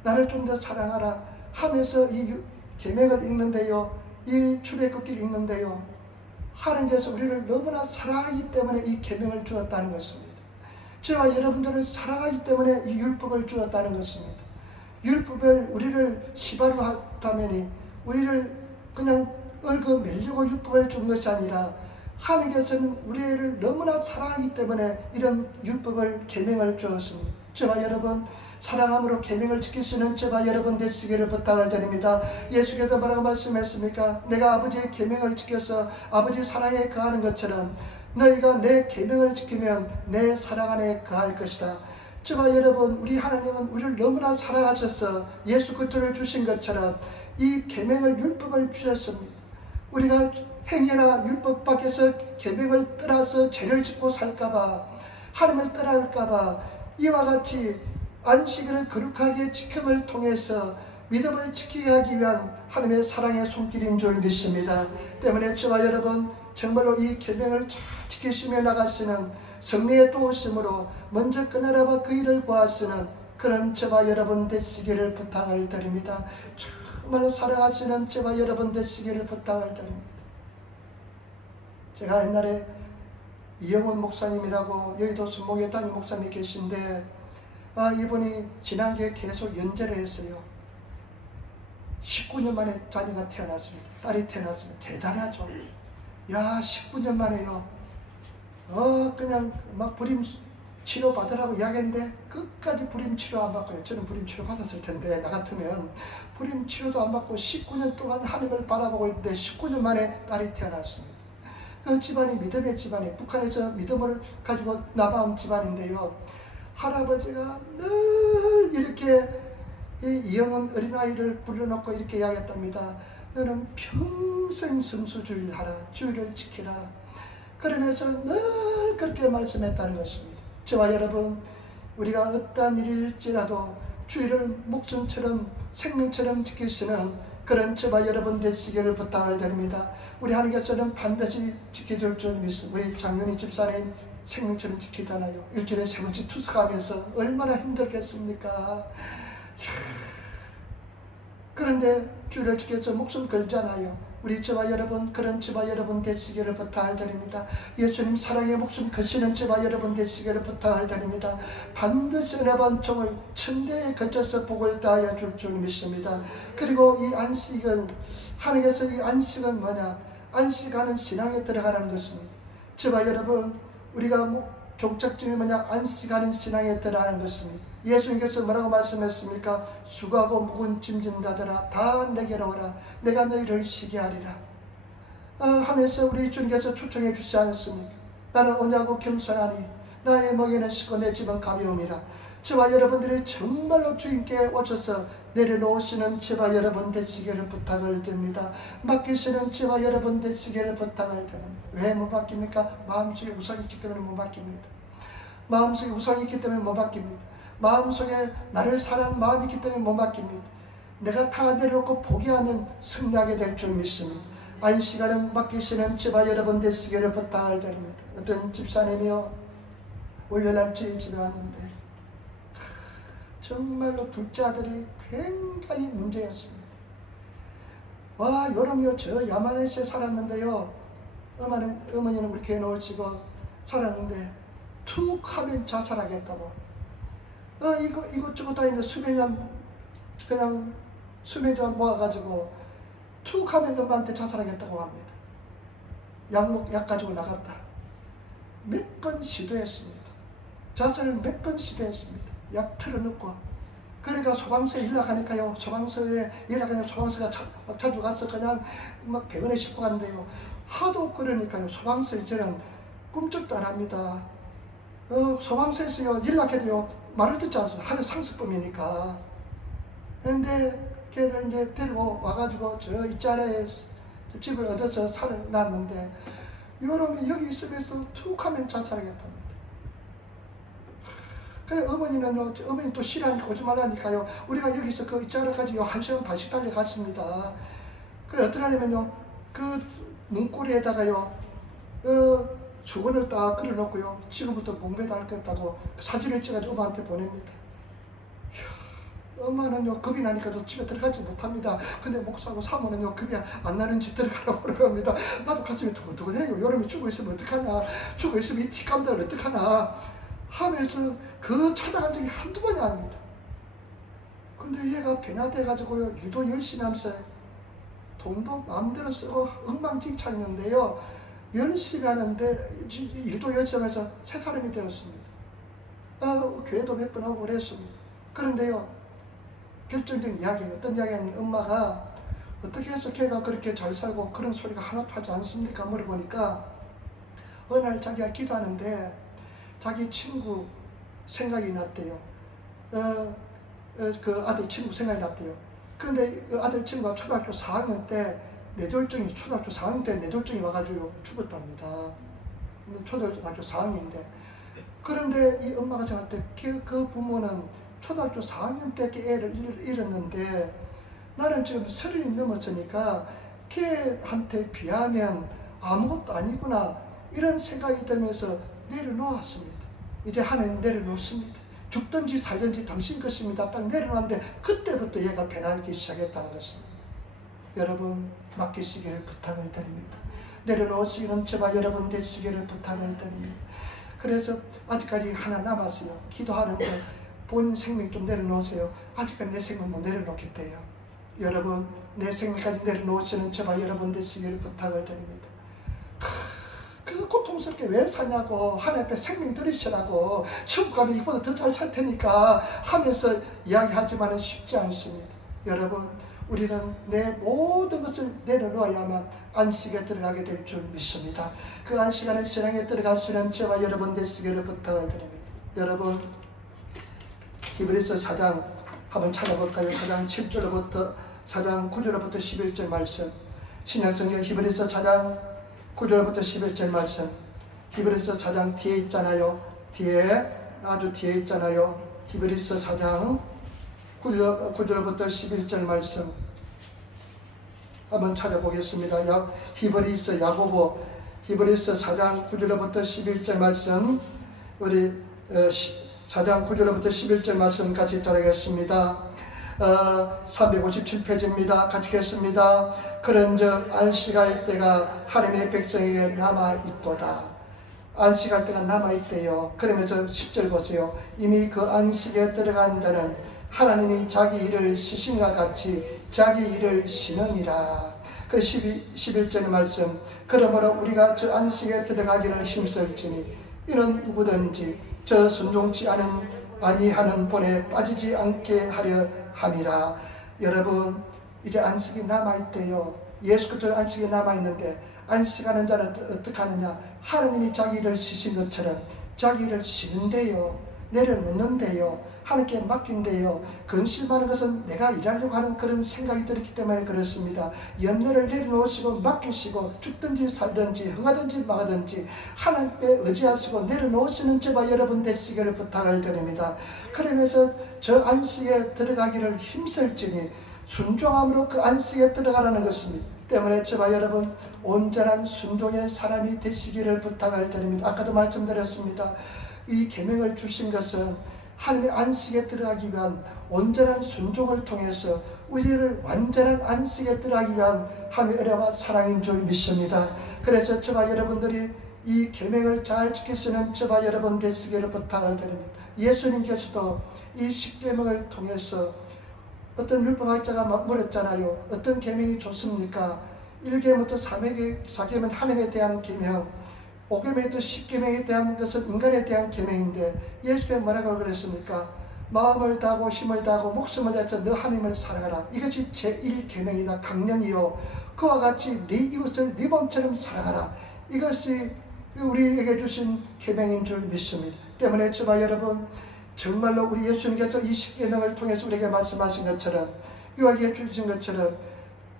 나를 좀 더 사랑하라 하면서 이 계명을 읽는데요, 이 출애굽기를 읽는데요, 하나님께서 우리를 너무나 사랑하기 때문에 이 계명을 주었다는 것입니다. 저와 여러분들을 사랑하기 때문에 이 율법을 주었다는 것입니다. 율법을 우리를 시바로 하다면이 우리를 그냥 얽어매려고 율법을 준 것이 아니라 하나님께서는 우리를 너무나 사랑하기 때문에 이런 율법을 계명을 주었습니다. 저와 여러분, 사랑함으로 계명을 지키시는 저와 여러분 되시기를 부탁을 드립니다. 예수께서 뭐라고 말씀했습니까? 내가 아버지의 계명을 지켜서 아버지 사랑에 거하는 것처럼 너희가 내 계명을 지키면 내 사랑 안에 거할 것이다. 저와 여러분, 우리 하나님은 우리를 너무나 사랑하셔서 예수 그리스도를 주신 것처럼 이 계명을 율법을 주셨습니다. 우리가 행위나 율법 밖에서 계명을 떠나서 죄를 짓고 살까봐, 하나님을 떠날까봐 이와 같이 안식일을 거룩하게 지킴을 통해서 믿음을 지키게 하기 위한 하나님의 사랑의 손길인 줄 믿습니다. 때문에 저와 여러분, 정말로 이 계명을 잘 지키시며 나가시는 성령의 도우심으로 먼저 그 나라와 그 일을 구하시는 그런 저와 여러분 되시기를 부탁을 드립니다. 정말로 사랑하시는 저와 여러분 되시기를 부탁을 드립니다. 제가 옛날에 이영원 목사님이라고 여의도 순목의 담임 목사님이 계신데 이분이 지난주에 계속 연재를 했어요. 19년 만에 자녀가 태어났습니다. 딸이 태어났습니다. 대단하죠. 야, 19년 만에요. 그냥 막 불임 치료 받으라고 이야기했는데 끝까지 불임 치료 안 받고요. 저는 불임 치료 받았을 텐데 나 같으면 불임 치료도 안 받고 19년 동안 하나님을 바라보고 있는데 19년 만에 딸이 태어났습니다. 그 집안이 믿음의 집안이 북한에서 믿음을 가지고 남아온 집안인데요. 할아버지가 늘 이렇게 이영은 어린아이를 불러놓고 이렇게 이야기했답니다. 너는 평생 성수주의를 하라. 주의를 지키라. 그러면서 늘 그렇게 말씀했다는 것입니다. 저와 여러분, 우리가 어떠한 일일지라도 주의를 목숨처럼 생명처럼 지키시는 그런 저와 여러분 되시기를 부탁을 드립니다. 우리 하나님께서는 반드시 지켜줄 줄 믿습니다. 우리 장윤희 집사님 생명처럼 지키잖아요. 일주일에 3번씩 투석하면서 얼마나 힘들겠습니까? 그런데 주를 지켜서 목숨 걸잖아요. 우리 저와 여러분, 그런 저와 여러분 되시기를 부탁을 드립니다. 예수님 사랑의 목숨 거시는 저와 여러분 되시기를 부탁을 드립니다. 반드시 은혜반총을 천대에 거쳐서 복을 다하여 줄 줄 믿습니다. 그리고 이 안식은, 하나님께서 이 안식은 뭐냐? 안식하는 신앙에 들어가는 것입니다. 저와 여러분, 우리가 종착점이 뭐냐? 안식하는 신앙에 들어가는 것입니다. 예수님께서 뭐라고 말씀했습니까? 수고하고 무거운 짐진 자들아 다 내게로 오라. 내가 너희를 쉬게 하리라. 하면서 우리 주님께서 초청해 주시지 않습니까? 나는 오냐고 겸손하니 나의 멍에는 쉽고 내 짐은 가벼움이라. 저와 여러분들이 정말로 주님께 오셔서 내려놓으시는 저와 여러분 되시기를 부탁을 드립니다. 맡기시는 저와 여러분 되시기를 부탁을 드립니다. 왜 못 맡깁니까? 마음속에 우상이 있기 때문에 못 맡깁니다. 마음속에 우상이 있기 때문에 못 맡깁니다. 마음속에 나를 사랑하는 마음이 있기 때문에 못 맡깁니다. 내가 다 내려놓고 포기하면 승리하게 될 줄 믿습니다. 안식하는 맡기시는 저와 여러분 되시기를 부탁을 드립니다. 어떤 집사님이요, 월요일날 저희 집에 왔는데 정말로 둘째 아들이 굉장히 문제였습니다. 여름이요, 저 야만에서 살았는데요, 어머니는 우리 교회 놓으시고 살았는데 툭 하면 자살하겠다고 이것저것 다 있는데 수면약 그냥 수면약 모아가지고 툭 하면 엄마한테 자살하겠다고 합니다. 약 가지고 나갔다. 몇 번 시도했습니다. 자살을 몇 번 시도했습니다. 약 틀어놓고. 그러니까 소방서에 연락하니까요. 소방서에 연락하니까 소방서가 자주 가서 그냥 막 병원에 싣고 간대요. 하도 그러니까요. 소방서에 저는 꿈쩍도 안 합니다. 소방서에서요 연락해도요 말을 듣지 않습니다. 하도 상습범이니까. 그런데 걔를 이제 데리고 와가지고 저 이자리에 집을 얻어서 살아났는데 이놈이 여기 있으면서 툭 하면 자살하겠답니다. 그래 어머니는요, 어머니 또 싫어하니까 오지 말라니까요. 우리가 여기서 그 이자리까지 1시간 반씩 달려갔습니다. 그래 어떻게 하냐면요, 그 문고리에다가요 수건을 딱 그려놓고요. 지금부터 봉배달 것다고 사진을 찍어서 엄마한테 보냅니다. 이야, 엄마는요 겁이 나니까도 집에 들어가지 못합니다. 근데 목사하고 사모는요 겁이 안 나는 집 들어가라고 그러갑니다. 나도 가슴이 두근두근해요. 여름에 죽어 있으면 어떡하나, 죽어 있으면 이 틱감들 어떡하나 하면서 그 찾아간 적이 한두 번이 아닙니다. 근데 얘가 변화돼가지고요 일도 열심히 하면서 돈도 마음대로 쓰고 엉망진창이었는데요, 열심히 하는데 일도 열심히 해서 새 사람이 되었습니다. 교회도 몇 번 하고 그랬습니다. 그런데요, 결정적인 이야기, 어떤 이야기는 엄마가 어떻게 해서 걔가 그렇게 잘 살고 그런 소리가 하나도 하지 않습니까? 물어보니까 어느 날 자기가 기도하는데 자기 친구 생각이 났대요. 그 아들 친구 생각이 났대요. 그런데 그 아들 친구가 초등학교 4학년 때 뇌졸중이, 초등학교 4학년 때 뇌졸중이 와가지고 죽었답니다. 초등학교 4학년인데. 그런데 이 엄마가 생각할 때 그 부모는 초등학교 4학년 때 애를 잃었는데 나는 지금 30이 넘었으니까 걔한테 비하면 아무것도 아니구나 이런 생각이 들면서 내려놓았습니다. 이제 하나님 내려놓습니다. 죽든지 살든지 당신 것입니다. 딱 내려놨는데 그때부터 얘가 변하기 시작했다는 것입니다. 여러분 맡기시기를 부탁을 드립니다. 내려놓으시는 저와 여러분 되시기를 부탁을 드립니다. 그래서 아직까지 하나 남았어요. 기도하는데 본인 생명 좀 내려놓으세요. 아직까지 내 생명 못 내려놓겠대요. 여러분 내 생명까지 내려놓으시는 저와 여러분 되시기를 부탁을 드립니다. 그 고통스럽게 왜 사냐고, 하나님 앞에 생명 들이시라고, 천국 가면 이보다 더 잘 살 테니까 하면서 이야기하지만 쉽지 않습니다. 여러분 우리는 내 모든 것을 내려놓아야만 안식에 들어가게 될 줄 믿습니다. 그 안식 안에 신앙에 들어가시는 저와 여러분 되시기를 부탁을 드립니다. 여러분 히브리서 4장 한번 찾아볼까요? 4장 7절부터 4장 9절부터 11절 말씀, 신약성경 히브리서 4장 9절부터 11절 말씀, 히브리서 4장 뒤에 있잖아요. 아주 뒤에 있잖아요. 히브리서 4장 9절부터 11절 말씀 한번 찾아보겠습니다. 히브리서 야고보 히브리서 4장 9절부터 11절 말씀, 우리 4장 9절부터 11절 말씀 같이 따르겠습니다. 357페이지입니다. 같이 읽겠습니다. 그런즉 안식할 때가 하나님의 백성에게 남아있도다. 안식할 때가 남아있대요. 그러면서 10절 보세요. 이미 그 안식에 들어간 자는 하나님이 자기 일을 쉬신과 같이 자기 일을 쉬느니라. 그 11절 말씀, 그러므로 우리가 저 안식에 들어가기를 힘쓸지니 이는 누구든지 저 순종치 아니하는 본에 빠지지 않게 하려 함이라. 여러분 이제 안식이 남아있대요. 예수 그리스도 안식이 남아있는데 안식하는 자는 어떻게 하느냐, 하나님이 자기 일을 쉬신 것처럼 자기 일을 쉬는데요, 내려놓는데요, 하나님께 맡긴대요. 근심하는 것은 내가 일하려고 하는 그런 생각이 들었기 때문에 그렇습니다. 염려를 내려놓으시고 맡기시고 죽든지 살든지 흥하든지 망하든지 하나님께 의지하시고 내려놓으시는 저와 여러분 되시기를 부탁을 드립니다. 그러면서 저 안식에 들어가기를 힘쓸지니 순종함으로 그 안식에 들어가라는 것입니다. 때문에 저와 여러분 온전한 순종의 사람이 되시기를 부탁을 드립니다. 아까도 말씀드렸습니다. 이 계명을 주신 것은 하나님의 안식에 들어가기 위한 온전한 순종을 통해서 우리를 완전한 안식에 들어가기 위한 하나님의 은혜와 사랑인 줄 믿습니다. 그래서 저와 여러분들이 이 계명을 잘 지키시는 저와 여러분 되시기를 부탁을 드립니다. 예수님께서도 이 10계명을 통해서 어떤 율법학자가 물었잖아요. 어떤 계명이 좋습니까? 1계명부터 4계명 하나님에 대한 계명, 5계명부터 10계명에 대한 것은 인간에 대한 계명인데 예수님이 뭐라고 그랬습니까? 마음을 다하고 힘을 다하고 목숨을 다해서 너 하나님을 사랑하라. 이것이 제1계명이다. 강령이요. 그와 같이 네 이웃을 네 몸처럼 사랑하라. 이것이 우리에게 주신 계명인 줄 믿습니다. 때문에 저와 여러분 정말로 우리 예수님께서 이 10계명을 통해서 우리에게 말씀하신 것처럼 유아기에 주신 것처럼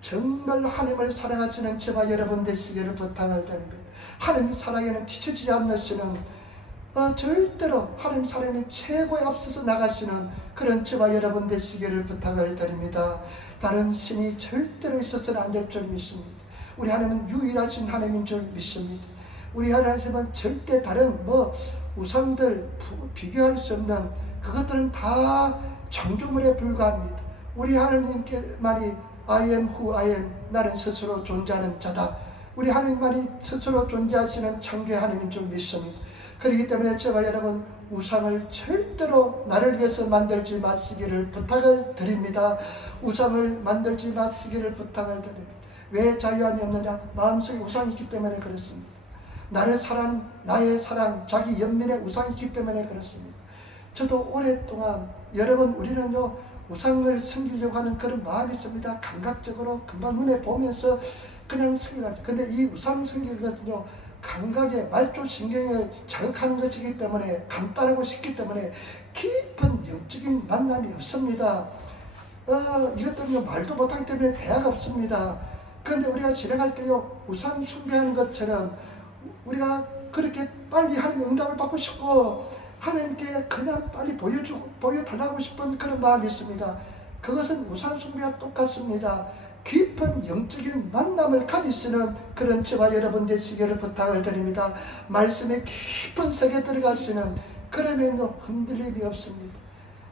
정말로 하나님을 사랑하시는 저와 여러분 되시기를 부탁을 드립니다. 하나님 사랑에는 뒤처지지 않으시는 절대로 하나님 사랑에 최고에 앞서서 나가시는 그런 저와 여러분 되시기를 부탁을 드립니다. 다른 신이 절대로 있어서는 안 될 줄 믿습니다. 우리 하나님은 유일하신 하나님인 줄 믿습니다. 우리 하나님은 절대 다른 우상들 비교할 수 없는 그것들은 다 창조물에 불과합니다. 우리 하나님께만이 I am who I am, 나는 스스로 존재하는 자다. 우리 하나님만이 스스로 존재하시는 창조의 하나님인 줄 믿습니다. 그렇기 때문에 저와 여러분 우상을 절대로 나를 위해서 만들지 마시기를 부탁을 드립니다. 우상을 만들지 마시기를 부탁을 드립니다. 왜 자유함이 없느냐? 마음속에 우상이 있기 때문에 그렇습니다. 나의 사랑, 자기 연민의 우상이 있기 때문에 그렇습니다. 저도 오랫동안 여러분 우리는요 우상을 섬기려고 하는 그런 마음이 있습니다. 감각적으로 금방 눈에 보면서 그냥 섬기려고. 근데 이 우상 섬기는 것은요 감각의 말초신경을 자극하는 것이기 때문에 간단하고 쉽기 때문에 깊은 영적인 만남이 없습니다. 이것들은요 말도 못하기 때문에 대화가 없습니다. 그런데 우리가 진행할 때요 우상 숭배하는 것처럼 우리가 그렇게 빨리 하나님의 응답을 받고 싶고 하나님께 그냥 빨리 보여달라고 싶은 그런 마음이 있습니다. 그것은 우상 숭배와 똑같습니다. 깊은 영적인 만남을 가지시는 그런 저와 여러분 되시기를 부탁을 드립니다. 말씀의 깊은 세계에 들어가시는 그러면 흔들림이 없습니다.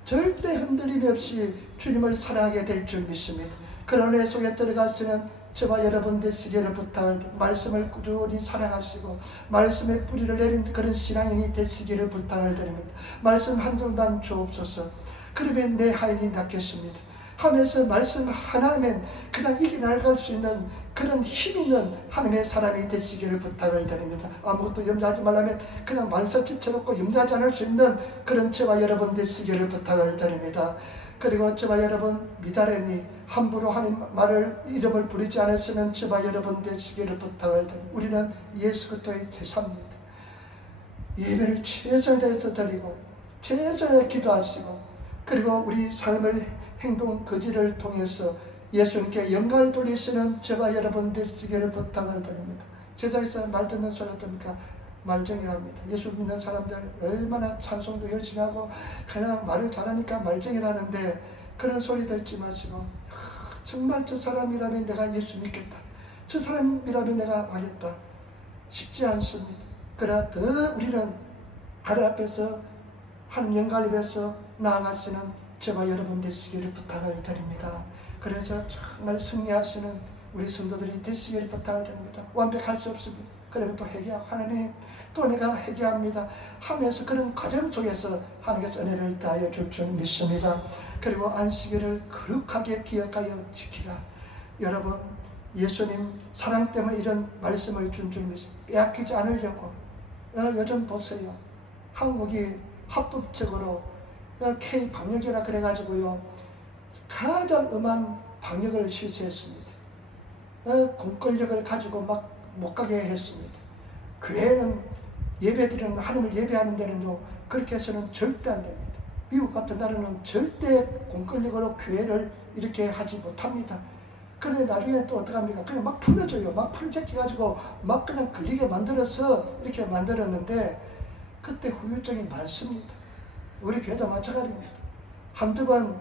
절대 흔들림이 없이 주님을 사랑하게 될 줄 믿습니다. 그런 은혜 속에 들어가시는 저와 여러분 되시기를 부탁을 드립니다. 말씀을 꾸준히 사랑하시고 말씀의 뿌리를 내린 그런 신앙인이 되시기를 부탁을 드립니다. 말씀 한 줄만 주옵소서. 그러면 내 하인이 낫겠습니다 하면서 말씀 하나면 그냥 이겨나갈 수 있는 그런 힘 있는 하나님의 사람이 되시기를 부탁을 드립니다. 아무것도 염려하지 말라면 그냥 만사지쳐놓고 염려하지 않을 수 있는 그런 저와 여러분 되시기를 부탁을 드립니다. 그리고 저와 여러분 미달에니 함부로 하나님 말을 이름을 부르지 않았으면 저와 여러분 되시기를 부탁을 드립니다. 우리는 예수 그리스도의 제사입니다. 예배를 최선을 다해서 드리고 최선을 기도하시고 그리고 우리 삶을 행동 거지를 통해서 예수님께 영광을 돌리시는 저와 여러분 되시기를 부탁을 드립니다. 제자에서 말 듣는 소리 듣니까 말쟁이랍니다. 예수 믿는 사람들 얼마나 찬송도 열심히 하고 그냥 말을 잘하니까 말쟁이라는데 그런 소리 듣지 마시고 정말 저 사람이라면 내가 예수 믿겠다. 저 사람이라면 내가 알겠다. 쉽지 않습니다. 그러나 더 우리는 하나님 앞에서 하나님 영광을 위해서 나아가시는 저와 여러분 되시기를 부탁을 드립니다. 그래서 정말 승리하시는 우리 성도들이 되시기를 부탁을 드립니다. 완벽할 수 없습니다. 그러면 또 회개하고 하나님 또 내가 회개합니다 하면서 그런 과정 속에서 하나님께서 은혜를 다하여 줄 줄 믿습니다. 그리고 안식일을 거룩하게 기억하여 지키라. 여러분 예수님 사랑 때문에 이런 말씀을 준 줄 믿습니다. 빼앗기지 않으려고 요즘 보세요. 한국이 합법적으로 K-방역이라 그래가지고요 가장 엄한 방역을 실시했습니다. 공권력을 가지고 막 못 가게 했습니다. 교회는 예배드리는 하나님을 예배하는 데는요 그렇게 해서는 절대 안 됩니다. 미국 같은 나라는 절대 공권력으로 교회를 이렇게 하지 못합니다. 그런데 나중에 또 어떡합니까? 그냥 막 풀어줘요. 막 풀제끼 가지고 막 그냥 걸리게 만들어서 이렇게 만들었는데 그때 후유증이 많습니다. 우리 교회도 마찬가지입니다. 한두 번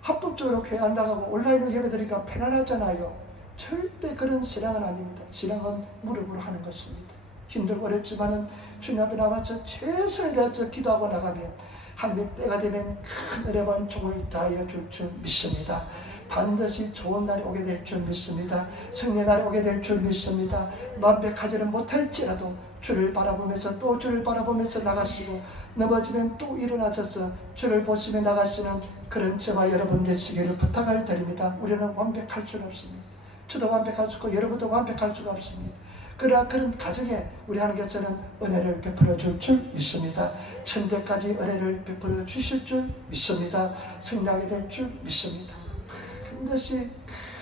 합법적으로 교회 안 나가고 온라인으로 예배드리니까 편안하잖아요. 절대 그런 신앙은 아닙니다. 신앙은 무릎으로 하는 것입니다. 힘들고 어렵지만은 주님 앞에 나와서 최선을 다해서 기도하고 나가면 하나님의 때가 되면 큰 은혜와 종을 다하여 줄 줄 믿습니다. 반드시 좋은 날이 오게 될 줄 믿습니다. 승리의 날이 오게 될 줄 믿습니다. 완벽하지는 못할지라도 주를 바라보면서 또 주를 바라보면서 나가시고 넘어지면 또 일어나셔서 주를 보시며 나가시는 그런 저와 여러분 되시기를 부탁을 드립니다. 우리는 완벽할 수는 없습니다. 저도 완벽할 수 없고 여러분도 완벽할 수가 없습니다. 그러나 그런 가정에 우리 하나님께서는 은혜를 베풀어 줄 줄 믿습니다. 천대까지 은혜를 베풀어 주실 줄 믿습니다. 승리하게 될 줄 믿습니다. 반드시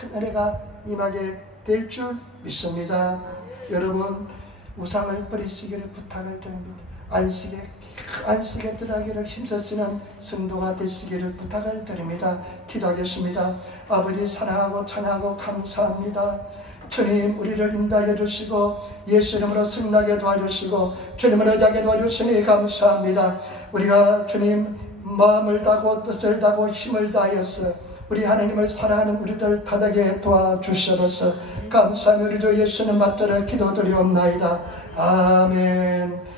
큰 은혜가 임하게 될 줄 믿습니다. 여러분 우상을 버리시기를 부탁을 드립니다. 안식에 들어가기를 힘쓰시는 성도가 되시기를 부탁을 드립니다. 기도하겠습니다. 아버지 사랑하고 찬양하고 감사합니다. 주님 우리를 인도하여 주시고 예수 이름으로 승리하게 도와주시고 주님을 의지하게 도와주시니 감사합니다. 우리가 주님 마음을 다하고 뜻을 다하고 힘을 다하여서 우리 하나님을 사랑하는 우리들 다되게 도와주시옵소서. 감사하며 우리 주 예수님 맞들어 기도드리옵나이다. 아멘.